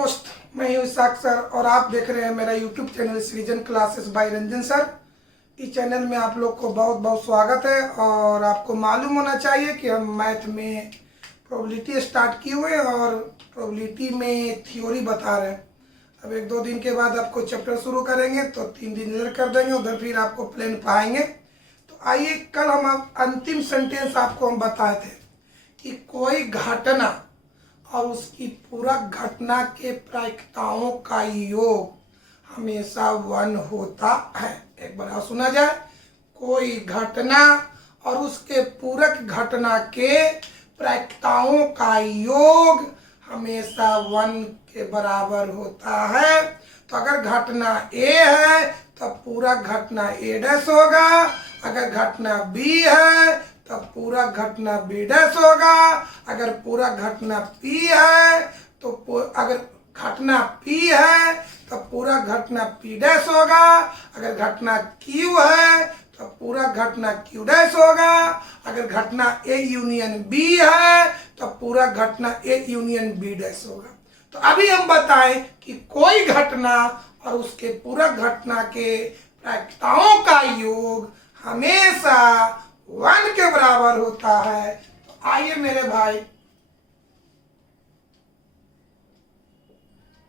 दोस्त, मैं हूं इसाक सर और आप देख रहे हैं मेरा यूट्यूब चैनल सृजन क्लासेस बाय रंजन सर। इस चैनल में आप लोग को बहुत बहुत स्वागत है। और आपको मालूम होना चाहिए कि हम मैथ में प्रोबेबिलिटी स्टार्ट किए हुए हैं और प्रोबेबिलिटी में थ्योरी बता रहे हैं। अब 1-2 दिन के बाद आपको चैप्टर शुरू करेंगे तो 3 दिन इधर कर देंगे, उधर फिर आपको प्लेन पढ़ाएंगे। तो आइए, कल हम अंतिम सेंटेंस आपको हम बताए थे कि कोई घटना और उसकी पूरा घटना के प्रायिकताओं का योग हमेशा 1 होता है। एक बार और सुना जाए, कोई घटना और उसके पूरक घटना के प्रायिकताओं का योग हमेशा 1 के बराबर होता है। तो अगर घटना ए है तो पूरा घटना ए डैश होगा, अगर घटना बी है तब पूरा घटना बी डैश होगा, अगर पूरा घटना पी है तो अगर घटना पी है तब पूरा घटना पी डैश होगा, अगर घटना क्यू है तो पूरा घटना क्यू डैश होगा, अगर घटना ए यूनियन बी है तो पूरा घटना ए यूनियन बी डैश होगा। तो अभी हम बताएं कि कोई घटना और उसके पूरा घटना के प्रायिकताओं का योग हमेशा 1 के बराबर होता है। तो आइए मेरे भाई,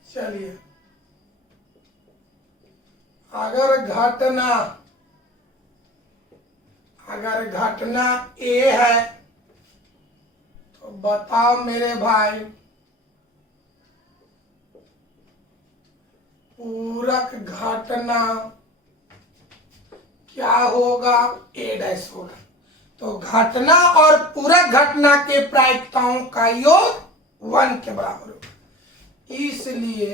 चलिए, अगर घटना ए है तो बताओ मेरे भाई पूरक घटना क्या होगा? ए डैश होगा। तो घटना और पूरक घटना के प्रायिकताओं का योग 1 के बराबर होगा। इसलिए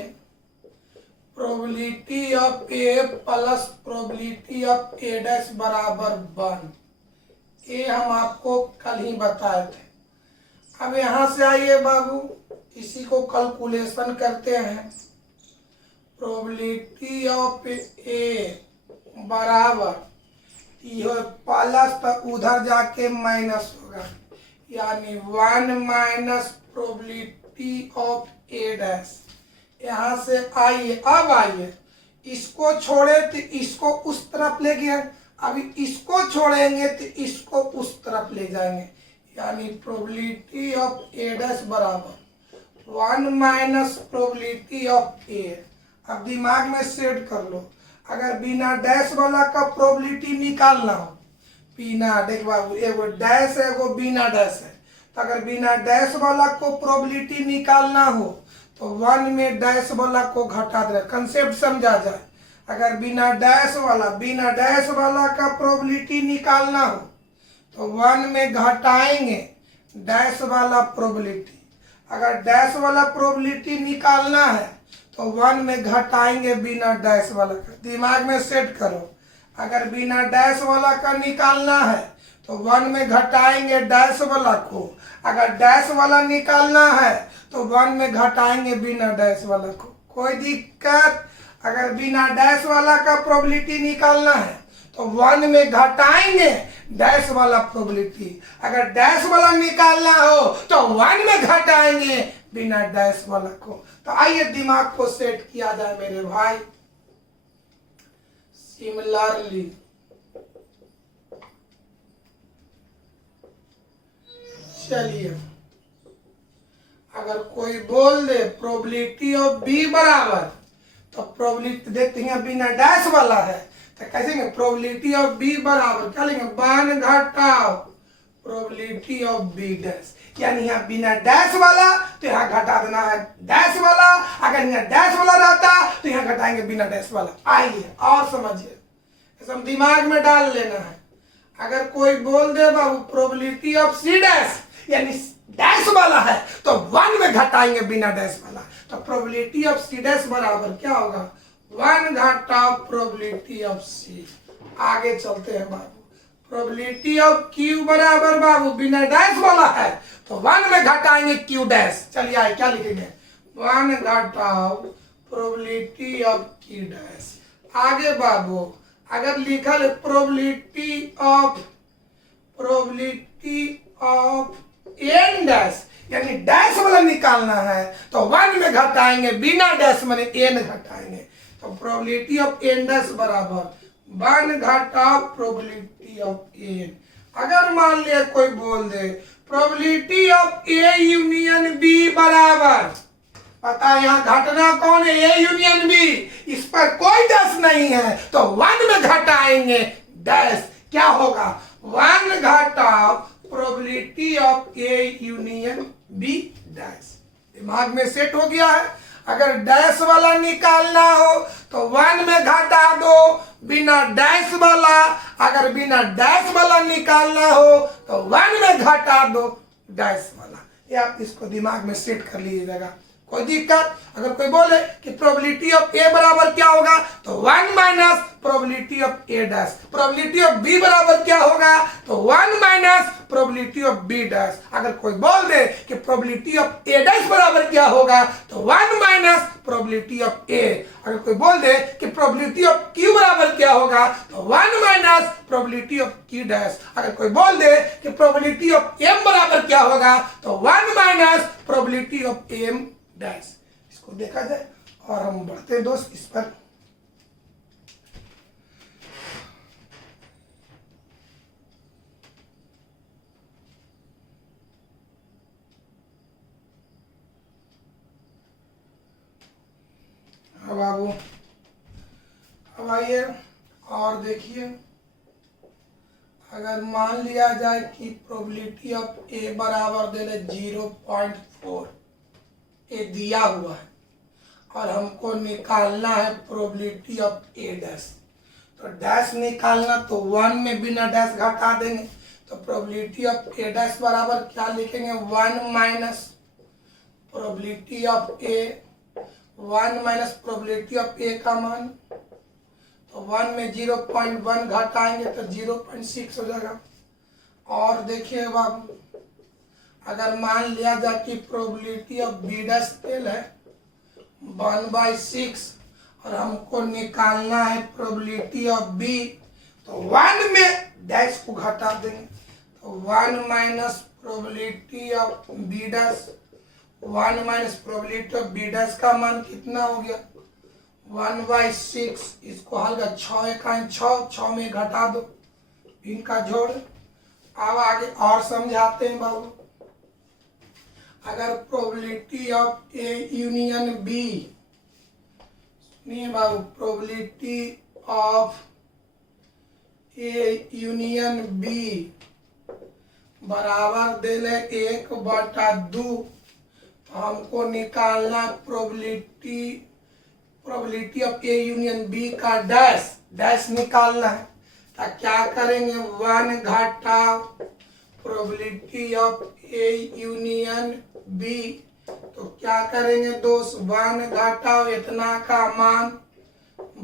probability of A plus probability of A dash बराबर 1। ये हम आपको कल ही बताए थे। अब यहां से आइए बाबू, इसी को कैलकुलेशन करते हैं। प्रोबेबिलिटी ऑफ ए बराबर प्लस तो उधर जाके माइनस होगा, यानी 1 minus probability of A dash. यहाँ से आइए, अब आइए, इसको छोड़े तो इसको उस तरफ ले गए, अभी इसको छोड़ेंगे तो इसको उस तरफ ले जाएंगे, यानी प्रोबेबिलिटी ऑफ ए डैश बराबर 1 माइनस प्रोबेबिलिटी ऑफ ए। अब दिमाग में सेट कर लो, अगर बिना डैश वाला का प्रोबेबिलिटी निकालना हो, बिना, देख बाबू, एगो डैश है एगो बिना डैश है, तो अगर बिना डैश वाला को प्रोबेबिलिटी निकालना हो तो 1 में डैश वाला को घटा दे। कंसेप्ट समझा जाए, अगर बिना डैश वाला का प्रोबेबिलिटी निकालना हो तो 1 में घटाएंगे डैश वाला प्रोबेबिलिटी, अगर डैश वाला प्रोबेबिलिटी निकालना है तो 1 में घटाएंगे बिना डैश वाला का। दिमाग में सेट करो, अगर बिना डैश वाला का निकालना है तो 1 में घटाएंगे डैश वाला को, अगर डैश वाला निकालना है तो 1 में घटाएंगे बिना डैश वाला को। कोई दिक्कत? अगर बिना डैश वाला का प्रोबेबिलिटी निकालना है तो 1 में घटाएंगे डैश वाला प्रोबेबिलिटी, अगर डैश वाला निकालना हो तो 1 में घटाएंगे बिना डैश वाला को। तो आइए दिमाग को सेट किया जाए मेरे भाई। सिमिलरली चलिए, अगर कोई बोल दे प्रोबेबिलिटी ऑफ बी बराबर, तो प्रोबेबिलिटी देखते हैं बिना डैश वाला है तो कैसे प्रोबेबिलिटी ऑफ बी बराबर क्या लेंगे? 1 घटाओ प्रोबेबिलिटी ऑफ बी डैश, यानी यहाँ बिना डैश वाला तो यहाँ घटा देना है डैश वाला, अगर यहाँ डैश वाला रहता तो यहाँ घटाएंगे बिना डैश वाला। आइए और समझिए, सब दिमाग में डाल लेना है। अगर कोई बोल दे बाबू प्रोबेबिलिटी ऑफ सी डैश, यानी डैश वाला है तो 1 में घटाएंगे बिना डैश वाला, तो प्रोबेबिलिटी ऑफ सी डैश बराबर क्या होगा? 1 घटाओ प्रोबेबिलिटी ऑफ सी। आगे चलते हैं बाबू, प्रोबेबिलिटी ऑफ क्यू बराबर बाबू बिना डैश वाला है तो 1 में घटाएंगे क्यू डैश। चलिए आइए, क्या लिखेंगे? 1 घटाओ प्रोबेबिलिटी ऑफ क्यू डैश। आगे बाबू, अगर लिखल प्रोबेबिलिटी ऑफ एन डैश, यानी डैश वाला निकालना है तो 1 में घटाएंगे, बिना डैश माने n घटाएंगे। तो प्रोबेबिलिटी ऑफ n डैश बराबर 1 घटाओ प्रोबेबिलिटी ऑफ n। अगर मान लिया कोई बोल दे probability of A union B बराबर, पता है यहाँ घटना कौन है, A यूनियन B, इस पर कोई डैश नहीं है तो 1 में घटाएंगे डैश, क्या होगा 1 घटाओ probability of A union B dash. दिमाग में सेट हो गया है। अगर डैश वाला निकालना हो तो 1 में घटा दो, बिना डैश वाला, अगर बिना डैश वाला निकालना हो तो 1 में घटा दो डैश वाला। ये आप इसको दिमाग में सेट कर लीजिएगा, कोई दिक्कत। अगर कोई बोले कि प्रोबेबिलिटी ऑफ ए बराबर क्या होगा तो 1 minus probability of A dash. Probability of B बराबर क्या होगा तो 1 minus probability of B dash. अगर कोई बोल दे कि प्रोबेबिलिटी ऑफ ए डैश बराबर क्या होगा तो 1 माइनस प्रोबेबिलिटी ऑफ ए। अगर कोई बोल दे कि प्रोबेबिलिटी ऑफ क्यू बराबर क्या होगा तो 1 minus probability of Q dash. अगर कोई बोल दे कि प्रोबेबिलिटी ऑफ एम बराबर क्या होगा तो 1 minus probability of M dash. इसको देखा जाए और हम बढ़ते हैं दोस्त इस पर। अब बाबू अब आइए और देखिए, अगर मान लिया जाए कि प्रोबेबिलिटी ऑफ ए बराबर दे 0.4, ये दिया हुआ है और हमको निकालना है प्रोबेबिलिटी ऑफ ए डैश। तो डैश निकालना तो 1 में बिना डैश घटा देंगे, तो प्रोबेबिलिटी ऑफ ए डैश बराबर क्या लिखेंगे 1 minus probability of A, 1 minus probability of A का मान, तो 1 में 0.1 घटाएंगे तो 0.6 हो जाएगा। और देखिए बाबू, अगर मान लिया जाए कि probability of B dash fail है 1/6 और हमको निकालना है प्रोबेबिलिटी ऑफ बी, तो 1 में डैश को घटा देंगे, तो 1 minus probability of B dash, 1 minus probability of B dash का मान कितना हो गया 1/6। इसको हल्का 6 में घटा दो, इनका जोड़। अब आगे और समझाते हैं बाबू। अगर probability of A union B, सुनिए बाबू, probability of A union B बराबर दे ले 1/2, तो हमको निकालना probability of A union B का डैश निकालना है। तो क्या करेंगे 1 घटाओ probability of A union B, तो क्या करेंगे दोस्त 1 घटाओ इतना का मान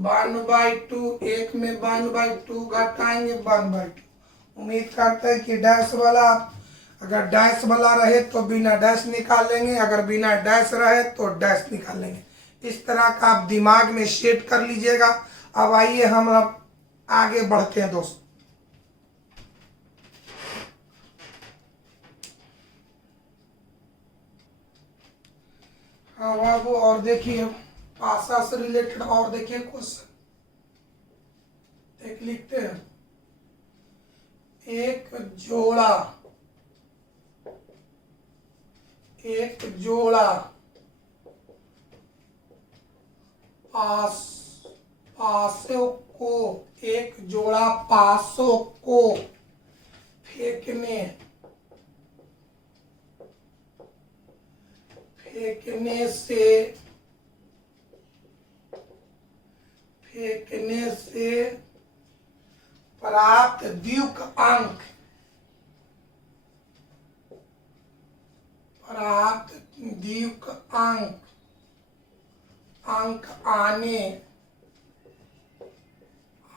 1/2, 1 में 1/2 घटाएंगे 1/2। उम्मीद करते हैं कि डैश वाला, अगर डैश वाला रहे तो बिना डैश निकालेंगे, अगर बिना डैश रहे तो डैश निकालेंगे। इस तरह का आप दिमाग में सेट कर लीजिएगा। अब आइए हम आगे बढ़ते हैं दोस्त। हाँ बाबू, और देखिए पासा से रिलेटेड और देखिए क्वेश्चन एक लिखते हैं, एक जोड़ा पासों को, एक जोड़ा पासों को फेंकने से प्राप्त द्विक अंक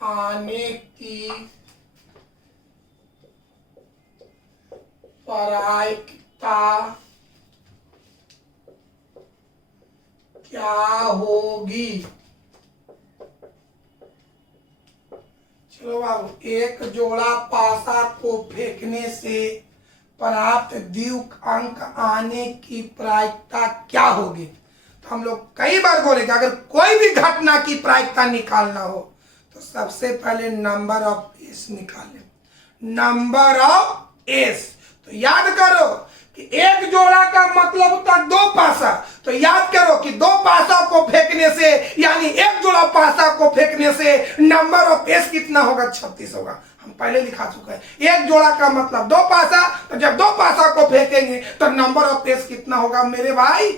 आने की प्रायिकता क्या होगी। चलो बाबू, एक जोड़ा पासा को फेंकने से प्राप्त द्विक अंक आने की प्रायिकता क्या होगी। तो हम लोग कई बार बोले कि अगर कोई भी घटना की प्रायिकता निकालना हो तो सबसे पहले नंबर ऑफ एस निकालें, नंबर ऑफ एस। तो याद करो कि एक जोड़ा का मतलब होता है दो पासा, तो याद करो कि दो पासा को फेंकने से यानी एक जोड़ा पासा को फेंकने से नंबर ऑफ एस कितना होगा, 36 होगा। हम पहले लिखा चुका है। एक जोड़ा का मतलब दो पासा, तो जब दो पासा को फेंकेंगे तो नंबर ऑफ एस कितना होगा मेरे भाई,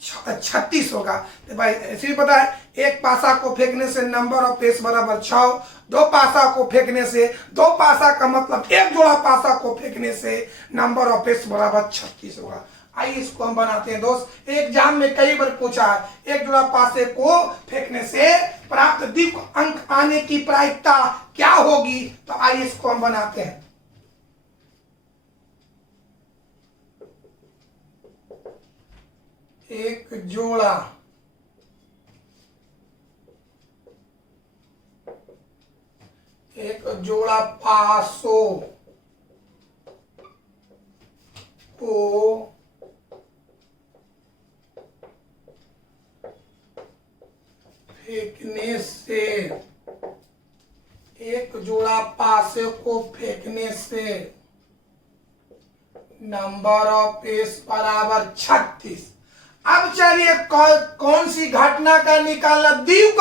36 होगा। तो भाई ऐसे ही पता है, एक पासा को फेंकने से नंबर ऑफ एस बराबर 6, दो पासा को फेंकने से, दो पासा का मतलब एक जोड़ा पासा को फेंकने से नंबर ऑफ एस बराबर 36 होगा। आइए इसको हम बनाते हैं दोस्त। एग्जाम में कई बार पूछा है, एक जोड़ा पासे को फेंकने से प्राप्त द्विक अंक आने की प्रायिकता क्या होगी। तो आइए इसको हम बनाते हैं। एक जोड़ा पासों को फेंकने से, एक जोड़ा पासे को फेंकने से नंबर ऑफ एस बराबर 36। अब चलिए कौन सी घटना का निकालना, द्विक।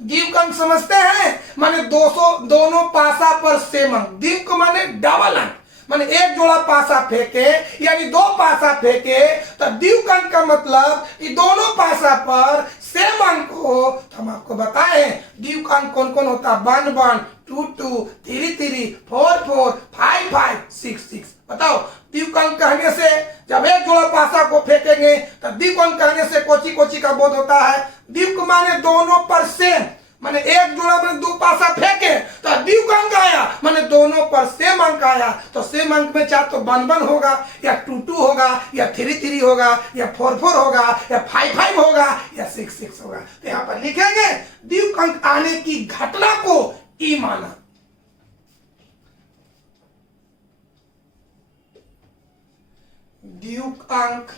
द्विक समझते हैं, माने 200 दोनों पासा पर सेम अंक। द्विक माने डबल अंक, माने एक जोड़ा पासा फेंके यानी दो पासा फेंके तो द्विक अंक का मतलब कि दोनों पासा पर सेम अंक हो। तो हम आपको बताए द्विक अंक कौन कौन होता है, 1 1 2 2 3 3 4 4 5 5 6 6। बताओ द्विक अंक कहने से जब एक जोड़ा पासा को फेंकेंगे तो द्विक अंक कहने से कोची कोची का बोध होता है। द्विक माने दोनों पर सेम, माने एक जोड़ा में दो पासा फेंके तो द्विक अंक आया, माने दोनों पर सेम अंक आया। तो सेम अंक में चाहे तो 1 1 होगा या 2 2 होगा या 3 3 होगा या 4 4 होगा या 5 5 होगा या 6 6 होगा। तो यहाँ पर लिखेंगे द्विक अंक आने की घटना को ई माना। द्विक अंक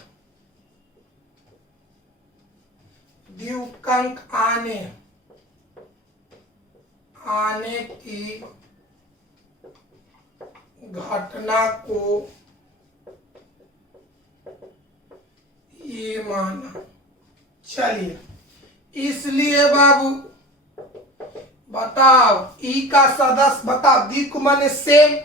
आने की घटना को ये माना। चलिए इसलिए बाबू बताओ ई का सदस्य बताओ, द्विक माने सेम,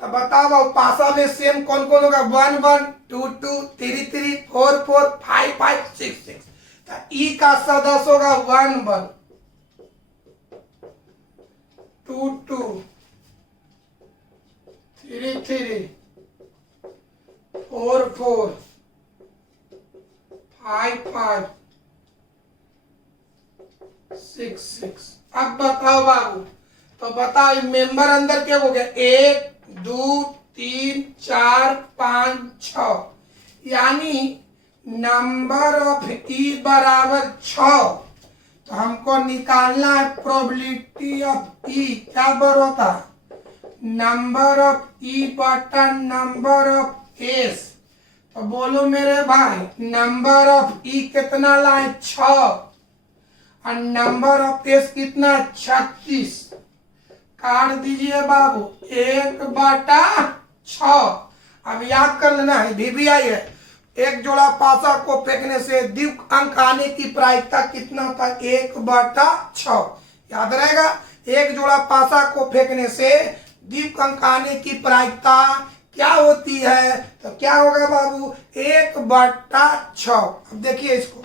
तो बताओ पासा में सेम कौन कौन होगा, 1 1 2 2 3 3 4 4 5 5 6 6। तो ई का सदस्य होगा 1 1 2 2 3 3 4 4 5 5 6 6। अब बताओ बाबू, तो बताओ मेंबर अंदर क्या हो गया, 1 2 3 4 5 6, यानी नंबर ऑफ ई बराबर 6। तो हमको निकालना है प्रोबेबिलिटी ऑफ ई, क्या बरोता नंबर ऑफ ई बटा नंबर ऑफ एस। तो बोलो मेरे भाई नंबर ऑफ ई कितना लाए 6 और नंबर ऑफ एस कितना 36। काट दीजिए बाबू 1 बटा 6। अब याद कर लेना है VBI है, एक जोड़ा पासा को फेंकने से द्विक अंक आने की प्रायिकता कितना होता है, 1 बटा 6। याद रहेगा, एक जोड़ा पासा को फेंकने से द्विक अंक आने की प्रायिकता क्या होती है, तो क्या होगा बाबू 1 बटा 6। अब देखिए इसको,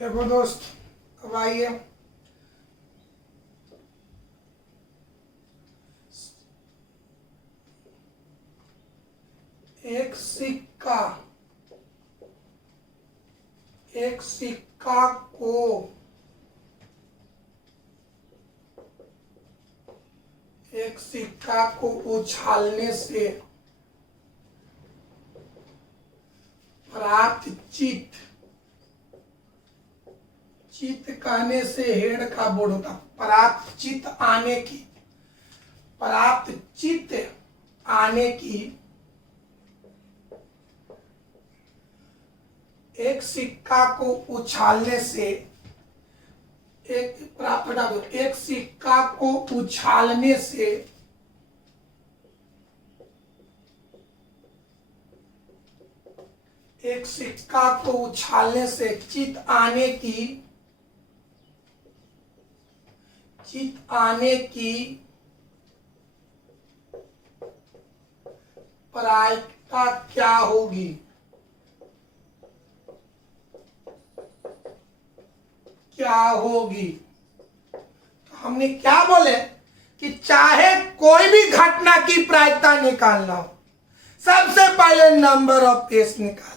देखो दोस्त, अब आइए एक सिक्का को उछालने से चित, चित कहने से हेड का बोर्ड होता। प्राप्त चित आने की, प्राप्त चित आने की, एक सिक्का को उछालने से, एक प्राप्त हटा दो, एक सिक्का को उछालने से एक सिक्का को उछालने से चित आने की, चित आने की प्रायिकता क्या होगी? क्या होगी? तो हमने क्या बोले कि चाहे कोई भी घटना की प्रायिकता निकालना हो, सबसे पहले नंबर ऑफ पेस निकाले।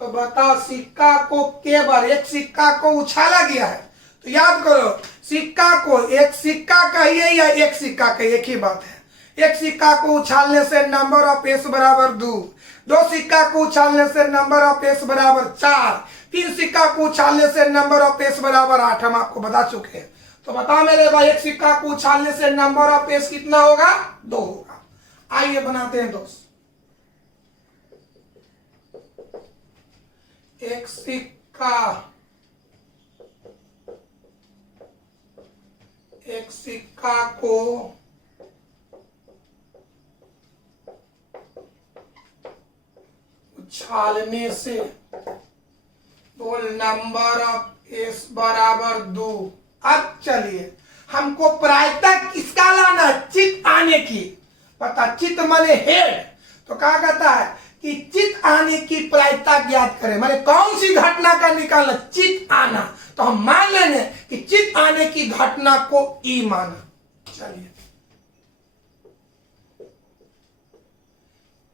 तो बताओ, सिक्का को के बार, एक सिक्का को उछाला गया है, तो याद करो सिक्का को, एक सिक्का कहिए या एक सिक्का कहिए, एक ही बात है। एक सिक्का को उछालने से नंबर ऑफ पेस बराबर 2, दो सिक्का को उछालने से नंबर ऑफ पेस बराबर 4, तीन सिक्का को उछालने से नंबर ऑफ पेस बराबर 8। हम आपको बता चुके हैं। तो बताओ मेरे भाई, एक सिक्का को उछालने से नंबर ऑफ पेस कितना होगा? 2 होगा। आइए बनाते हैं दोस्त। एक सिक्का, एक सिक्का को उछालने से बोल नंबर ऑफ पेस बराबर 2। अब चलिए हमको प्रायिकता किसका लाना? चित आने की। पता, चित माने हेड। तो क्या कहता है कि चित आने की प्रायिकता ज्ञात करें, माने कौन सी घटना का निकालना? चित आना। तो हम मान लेंगे कि चित आने की घटना को ई माना। चलिए,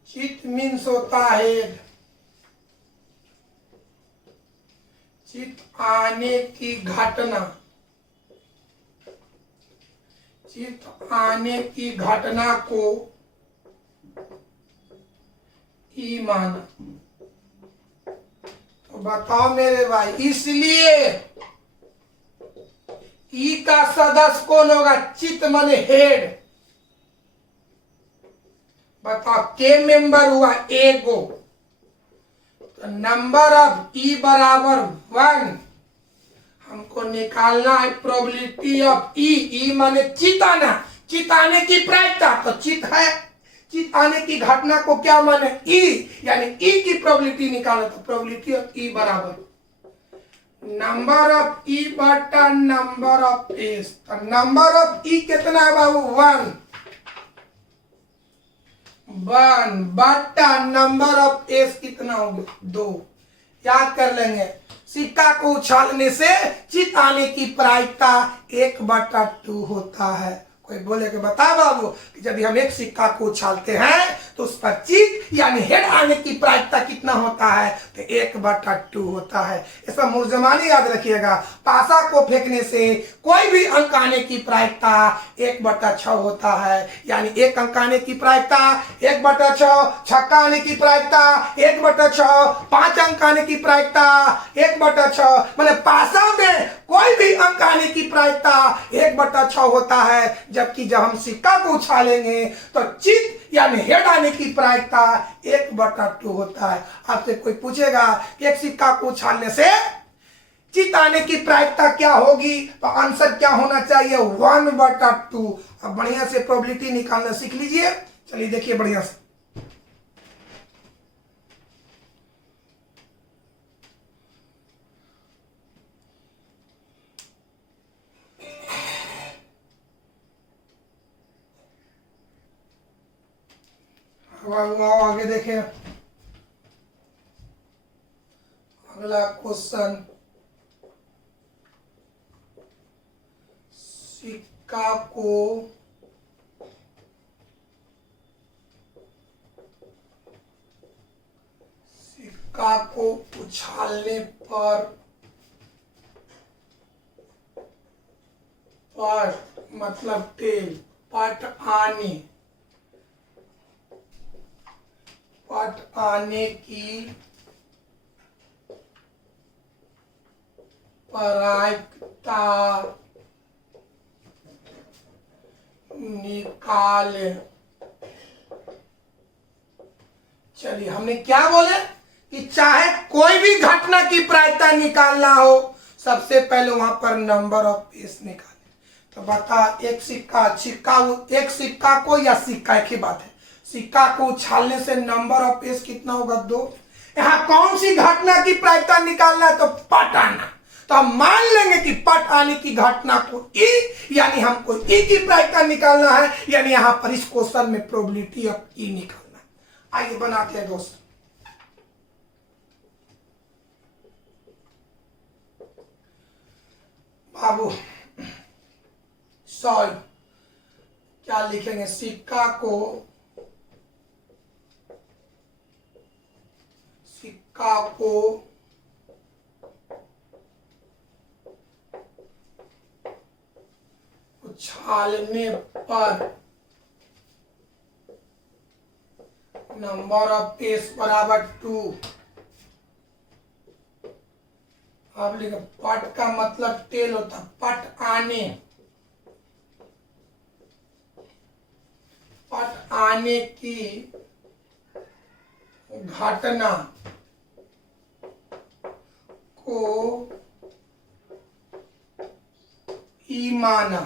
चित मीन्स होता है हेड। चित आने की घटना, चित आने की घटना को ई माना। तो बताओ मेरे भाई, इसलिए ई का सदस्य कौन होगा? चित माने हेड। बताओ, के मेंबर हुआ एगो, तो नंबर ऑफ ई बराबर 1। हमको निकालना है प्रोबेबिलिटी ऑफ ई। ई माने चित आना, चित आने की प्रायिकता। तो चित है, चित आने की घटना को क्या माने? ई, यानी ई की प्रोबेबिलिटी निकालो। तो प्रोबेबिलिटी ऑफ ई बराबर नंबर ऑफ ई बटा नंबर ऑफ पेस। तो नंबर ऑफ ई कितना है बाबू? 1 बटा नंबर ऑफ पेस कितना होगा? 2। याद कर लेंगे, सिक्का को उछालने से चित आने की प्रायिकता 1/2 होता है। कोई बोले कि बता बाबू कि जब हम एक सिक्का को उछालते हैं तो उस पर चित यानी हेड आने की प्रायिकता कितना होता है? तो 1/2 होता है। इसका मुर्जमानी याद रखिएगा। पासा को फेंकने से कोई भी अंक आने की प्रायिकता 1/6 होता है, यानी एक अंक आने की प्रायिकता 1/6, छक्का आने की प्रायिकता 1/6, 5 अंक आने की प्रायिकता 1/6। मतलब पासा में कोई भी अंक आने की प्रायिकता 1/6 होता है, जबकि जब हम सिक्का को उछालेंगे तो चित यानी हेड आने की प्रायिकता 1/2 होता है। आपसे कोई पूछेगा कि एक सिक्का को उछालने से चित आने की प्रायिकता क्या होगी, तो आंसर क्या होना चाहिए? 1/2। अब बढ़िया से प्रोबेबिलिटी निकालना सीख लीजिए। चलिए देखिए बढ़िया से। आगे देखें, अगला क्वेश्चन। सिक्का को उछालने पर मतलब टेल, पट आने की प्रायिकता निकाल। चलिए हमने क्या बोले कि चाहे कोई भी घटना की प्रायिकता निकालना हो, सबसे पहले वहां पर नंबर ऑफ पीस निकाले। तो बता, एक सिक्का को, या सिक्का एक ही बात है, सिक्का को उछालने से नंबर ऑफ पीस कितना होगा? 2। यहाँ कौन सी घटना की प्रायिकता निकालना है? तो पट आना। तो हम मान लेंगे कि पट आने की घटना को ई, यानी हमको ई की प्रायिकता निकालना है, यानी यहां पर इस क्वेश्चन में प्रोबेबिलिटी ऑफ ई निकालना। आइए बनाते हैं दोस्त। बाबू सॉरी, क्या लिखेंगे? सिक्का को उछालने पर नंबर ऑफ पीस बराबर 2। अब लिखो, पट का मतलब टेल होता, पट आने की घटना को ई माना।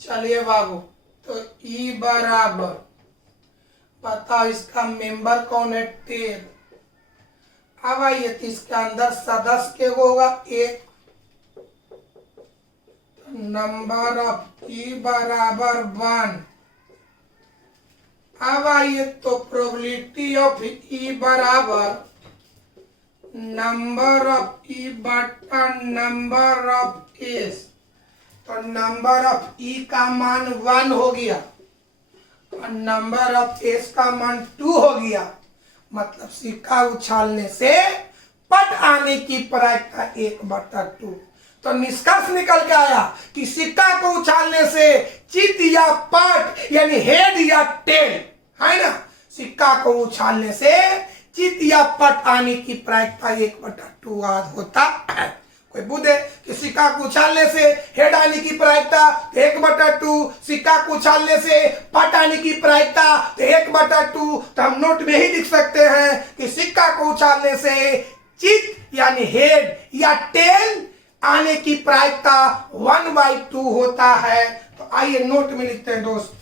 चलिए बाबू, तो ई बराबर, बताओ इसका मेंबर कौन है? टेल। अब आइए, तो इसके अंदर सदस्य के होगा 1, नंबर ऑफ ई बराबर 1। अब आइए, तो प्रोबेबिलिटी ऑफ ई बराबर नंबर ऑफ ई बटा नंबर ऑफ एस। तो नंबर ऑफ ई का मान 1 हो गया और नंबर ऑफ एस का मान 2 हो गया। मतलब सिक्का उछालने से पट आने की प्रायिकता 1/2। तो निष्कर्ष निकल के आया कि सिक्का को उछालने से चित या पट, यानी हेड या टेल, है ना, सिक्का को उछालने से चित या पट आने की प्रायिकता 1/2 होता है। कोई बुद्धे कि सिक्का को उछालने से हेड आने की प्रायिकता 1/2, सिक्का को उछालने से पट आने की प्रायिकता 1/2। तो हम नोट में ही लिख सकते हैं कि सिक्का को उछालने से चित यानी हेड या टेल आने की प्रायिकता 1/2 होता है। तो आइए नोट में लिखते हैं दोस्त,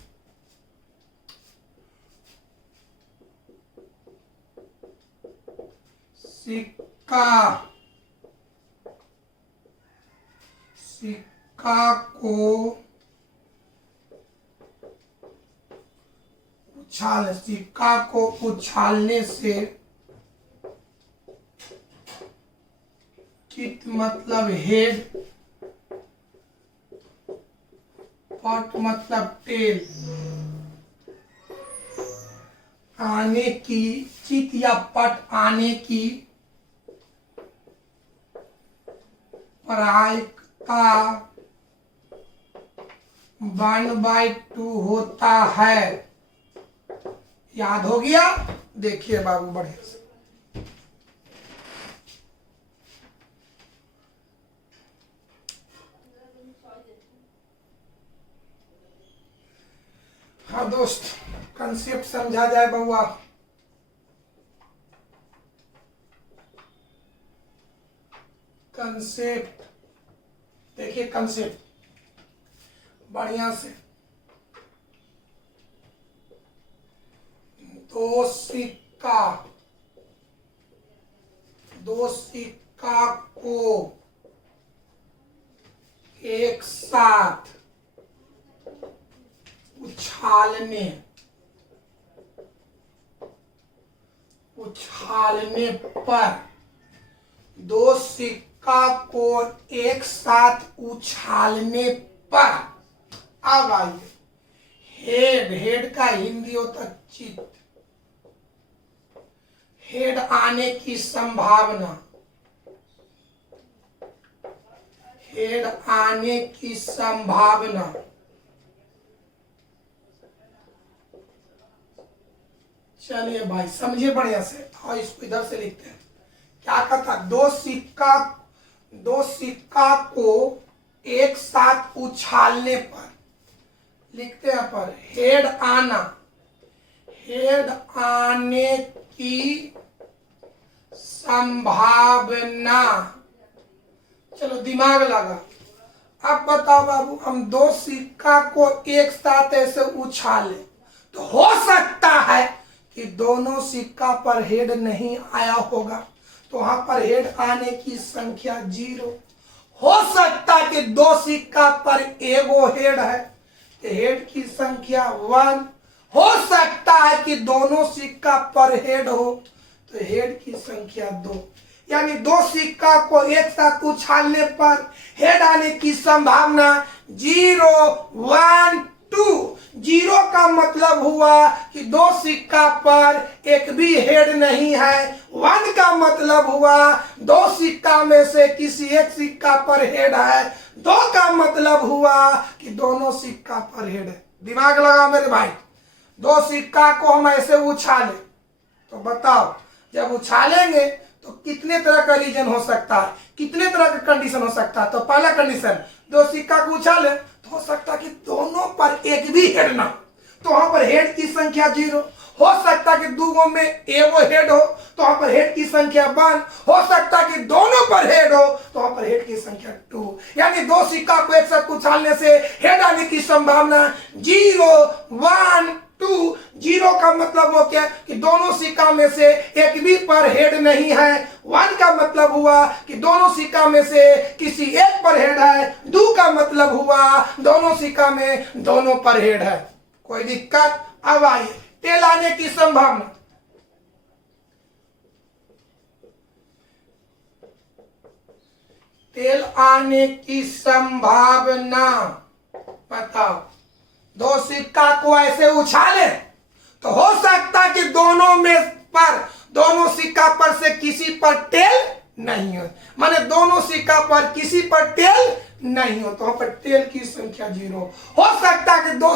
सिक्का को उछालने से कित मतलब हेड, पट मतलब टेल आने की, चित या पट आने की प्रायिकता 1/2 होता है। याद हो गया? देखिए बाबू बढ़िया से, हाँ दोस्त, कंसेप्ट समझा जाए बउआ। कंसेप्ट देखिए, कंसेप्ट बढ़िया से, दो सिक्का को एक साथ उछालने पर, दो सिक्का को एक साथ उछालने पर, अब आइए, हेड का हिंदी होता चित, हेड आने की संभावना, हेड आने की संभावना, चलिए भाई समझिए बढ़िया से। और इसको इधर से लिखते हैं, क्या कहता, दो सिक्का को एक साथ उछालने पर, लिखते हैं पर, हेड आने की संभावना। चलो दिमाग लगा। अब बताओ बाबू, हम दो सिक्का को एक साथ ऐसे उछाले तो हो सकता है कि दोनों सिक्का पर हेड नहीं आया होगा, तो वहां पर हेड आने की संख्या 0। हो सकता है कि दो सिक्का पर एगो हेड है तो हेड की संख्या 1। हो सकता है कि दोनों सिक्का पर हेड हो तो हेड की संख्या 2। यानी दो सिक्का को एक साथ उछालने पर हेड आने की संभावना 0, 1, 2। 0 का मतलब हुआ कि दो सिक्का पर एक भी हेड नहीं है। 1 का मतलब हुआ दो सिक्का में से किसी एक सिक्का पर हेड है। 2 का मतलब हुआ कि दोनों सिक्का पर हेड है। दिमाग लगा मेरे भाई। दो सिक्का को हम ऐसे उछाले तो बताओ, जब उछालेंगे तो कितने तरह का रीजन हो सकता है, कितने तरह का कंडीशन हो सकता है। तो पहला कंडीशन, दो सिक्का को उछाले तो हो सकता है कि दोनों पर एक भी हेड ना, तो वहां पर हेड की संख्या 0। हो सकता है कि दोनों में एगो हेड हो तो वहां पर हेड की संख्या 1। हो सकता है कि दोनों पर हेड हो तो वहां पर हेड की संख्या 2। यानी दो सिक्का को एक साथ उछालने से हेड आने की संभावना 0, 1, 2। 0 का मतलब हो क्या कि दोनों सिक्का में से एक भी पर हेड नहीं है। 1 का मतलब हुआ कि दोनों सिक्का में से किसी एक पर हेड है। 2 का मतलब हुआ दोनों सिक्का में दोनों पर हेड है। कोई दिक्कत? अब आइए टेल आने की संभावना। टेल आने की संभावना बताओ। दो सिक्का को ऐसे उछाले तो हो सकता कि दोनों सिक्का पर से किसी पर टेल नहीं हो, माने दोनों सिक्का पर किसी पर टेल नहीं हो तो वहां पर टेल की संख्या 0। हो सकता कि दो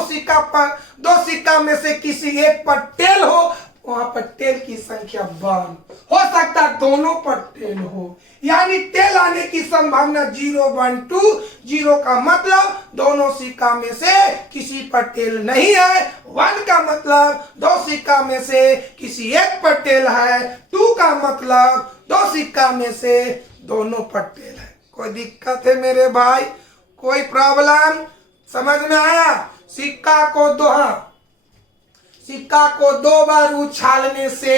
सिक्का में से किसी एक पर टेल हो, वहां पर टेल की संख्या 1। हो सकता है दोनों पर टेल हो। यानी टेल आने की संभावना 0, 1, 2। 0 का मतलब दोनों सिक्का में से किसी पर टेल नहीं है। 1 का मतलब दो सिक्का में से किसी एक पर टेल है। 2 का मतलब दो सिक्का में से दोनों पर टेल है। कोई दिक्कत है मेरे भाई? कोई प्रॉब्लम? समझ में आया? सिक्का को 2 बार उछालने से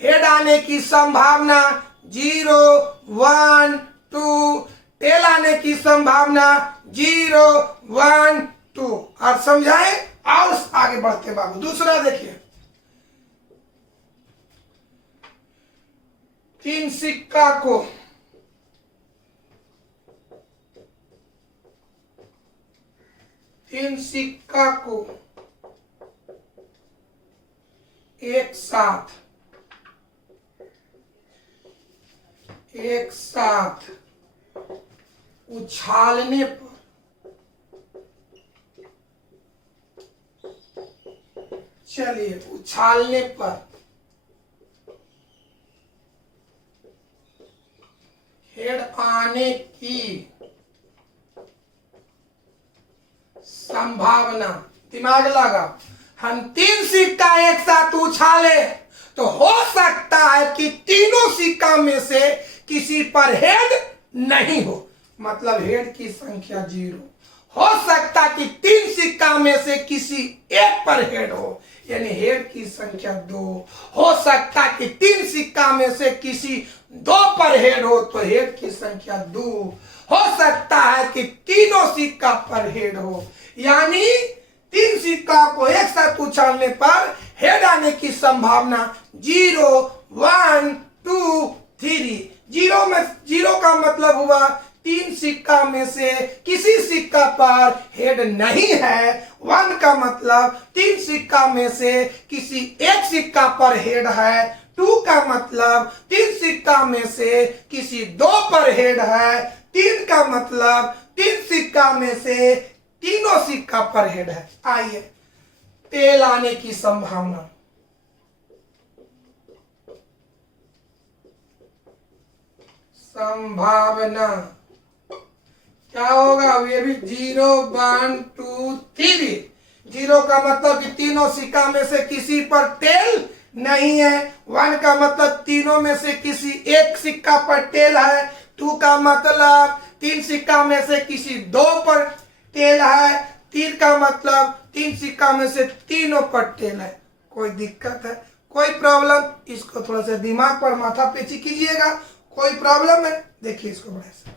हेड आने की संभावना 0, 1, 2। टेल आने की संभावना 0, 1, 2। और समझाएं और आगे बढ़ते बाबू। दूसरा देखिए, 3 सिक्का को एक साथ उछालने पर हेड आने की संभावना। दिमाग लगा। हम 3 सिक्का एक साथ उछाले तो हो सकता है कि तीनों सिक्का में से किसी पर हेड नहीं हो, मतलब हेड की संख्या 0। हो सकता कि 3 सिक्का में से किसी एक पर हेड हो, यानी हेड की संख्या 2। हो सकता कि 3 सिक्का में से किसी 2 पर हेड हो तो हेड की संख्या 2। हो सकता है कि तीनों सिक्का पर हेड हो, यानी 3 सिक्का को एक साथ उछालने पर हेड आने की संभावना 0, 1, 2, 3। 0 का मतलब हुआ 3 सिक्का में से किसी सिक्का पर हेड नहीं है। 1 का मतलब 3 सिक्का में से किसी एक सिक्का पर हेड है। 2 का मतलब 3 सिक्का में से किसी 2 पर हेड है। 3 का मतलब 3 सिक्का में से तीनों सिक्का पर हेड है। आइए टेल आने की संभावना। संभावना क्या होगा? ये भी 0 1 2 3। 0 का मतलब कि तीनों सिक्का में से किसी पर टेल नहीं है। 1 का मतलब तीनों में से किसी एक सिक्का पर टेल है। 2 का मतलब 3 सिक्का में से किसी 2 पर टेल है। 3 का मतलब 3 सिक्का में से तीनों पर टेल है। कोई दिक्कत है? कोई प्रॉब्लम? इसको थोड़ा सा दिमाग पर माथा पेची कीजिएगा। कोई प्रॉब्लम है? देखिए इसको बड़ा सा।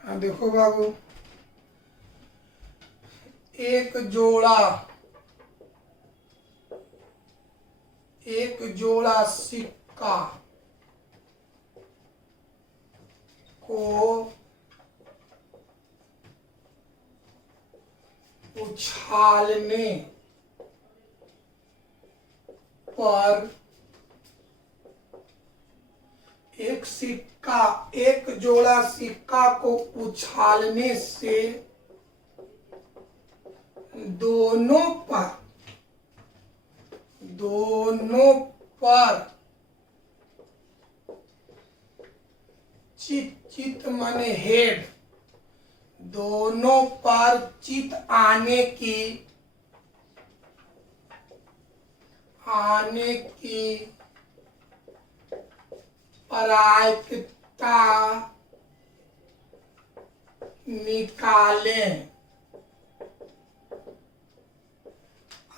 हाँ देखो बाबू, एक जोड़ा सिक्का को उछालने पर एक जोड़ा सिक्का को उछालने से दोनों पर चित माने हेड, दोनों पर चित आने की प्रायिकता निकालें।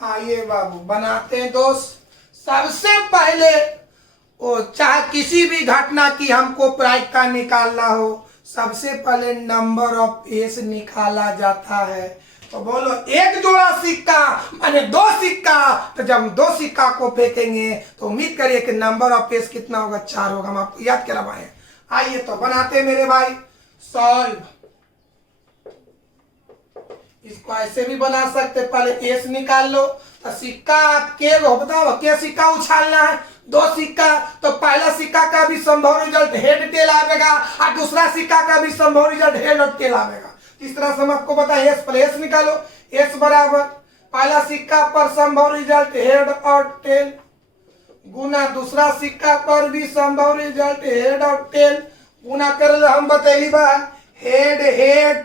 आइए बाबू बनाते हैं दोस्त। सबसे पहले वो चाहे किसी भी घटना की हमको प्रायिकता निकालना हो, सबसे पहले नंबर ऑफ एस निकाला जाता है। तो बोलो एक जोड़ा सिक्का माने 2 सिक्का, तो जब हम 2 सिक्का को फेंकेंगे तो उम्मीद करिए कि नंबर ऑफ एस कितना होगा? 4 होगा। हम आपको याद करवाएं। आइए तो बनाते हैं मेरे भाई। सॉल्व। इसको ऐसे भी बना सकते, पहले एस निकाल लो। तो सिक्का के बताओ क्या सिक्का उछालना है? 2 सिक्का। तो पहला सिक्का का भी संभव रिजल्ट हेड टेल आएगा और दूसरा सिक्का का भी संभव रिजल्ट हेड और टेल आएगा। इस तरह से हम आपको बताएं। एस प्लस निकालो। एस बराबर पहला सिक्का पर संभव रिजल्ट हेड और टेल गुना दूसरा सिक्का पर भी संभव रिजल्ट हेड और टेल गुना कर हम बतैली बा head head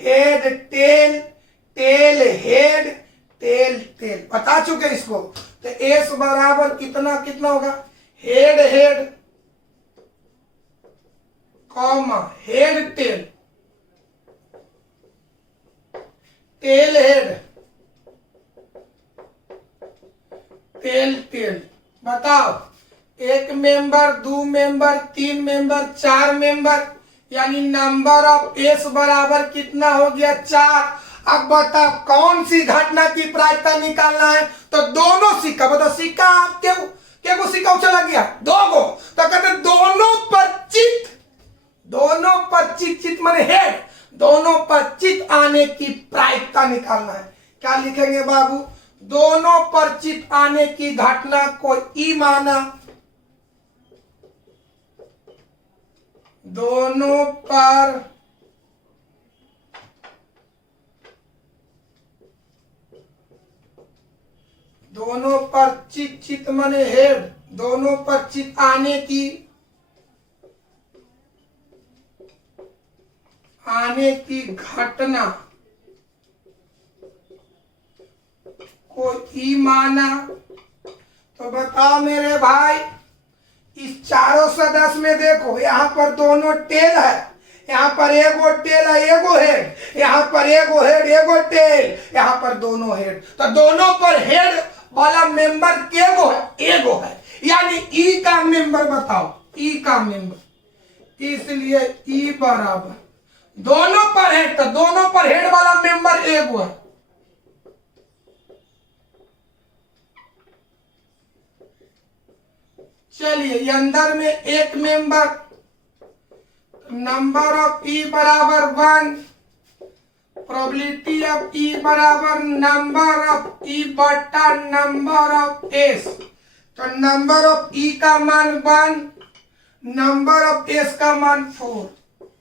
head tail tail head tail tail बता चुके इसको। तो एस बराबर कितना कितना होगा? Head head comma head tail tail head tail tail. बताओ 1 मेंबर 2 मेंबर 3 मेंबर 4 मेंबर, यानी नंबर ऑफ एस बराबर कितना हो गया? 4। अब बताओ कौन सी घटना की प्रायिकता निकालना है? तो दोनों सिक्का। बताओ सिक्का क्या को सिक्का उछला गया? 2 को। तो कहते दोनों पर चित माने हेड, दोनों पर चित आने की प्रायिकता निकालना है। क्या लिखेंगे बाबू? दोनों पर चित आने की घटना को ई माना। दोनों पर चित माने हेड, दोनों पर चित आने की घटना को ई माना। तो बताओ मेरे भाई, इस चारों सदस्य में देखो, यहाँ पर दोनों टेल है, यहाँ पर एगो टेल है एगो हेड, यहाँ पर एगो हेड एगो टेल, यहाँ पर दोनों हेड। तो दोनों पर हेड वाला मेंबर केगो है? एगो है। यानी ई का मेंबर बताओ, ई का मेंबर, इसलिए ई बराबर दोनों पर हेड, तो दोनों पर हेड वाला मेंबर एगो है। चलिए अंदर में एक मेंबर, नंबर ऑफ ई बराबर 1, प्रोबेबिलिटी ऑफ ई बराबर नंबर ऑफ ई बटा नंबर ऑफ एस। तो नंबर ऑफ ई का मान 1, नंबर ऑफ एस का मान 4।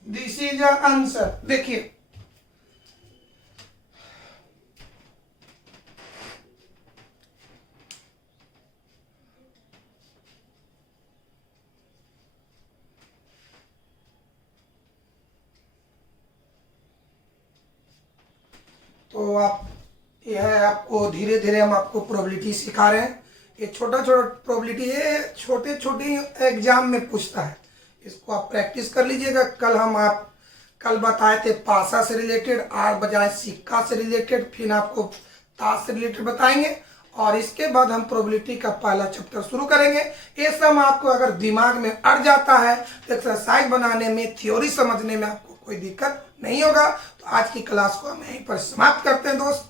This is answer. देखिए तो आप ये है, आपको धीरे धीरे हम आपको प्रोबेबिलिटी सिखा रहे हैं। ये छोटा छोटा प्रोबेबिलिटी, ये छोटे छोटे एग्जाम में पूछता है, इसको आप प्रैक्टिस कर लीजिएगा। कल बताए थे पासा से रिलेटेड, आज बजाय सिक्का से रिलेटेड, फिर आपको ताश से रिलेटेड बताएंगे, और इसके बाद हम प्रोबेबिलिटी का पहला चैप्टर शुरू करेंगे। ये सब आपको अगर दिमाग में अड़ जाता है तो एक्सरसाइज बनाने में, थ्योरी समझने में आपको कोई दिक्कत नहीं होगा। तो आज की क्लास को हम यहीं पर समाप्त करते हैं दोस्त।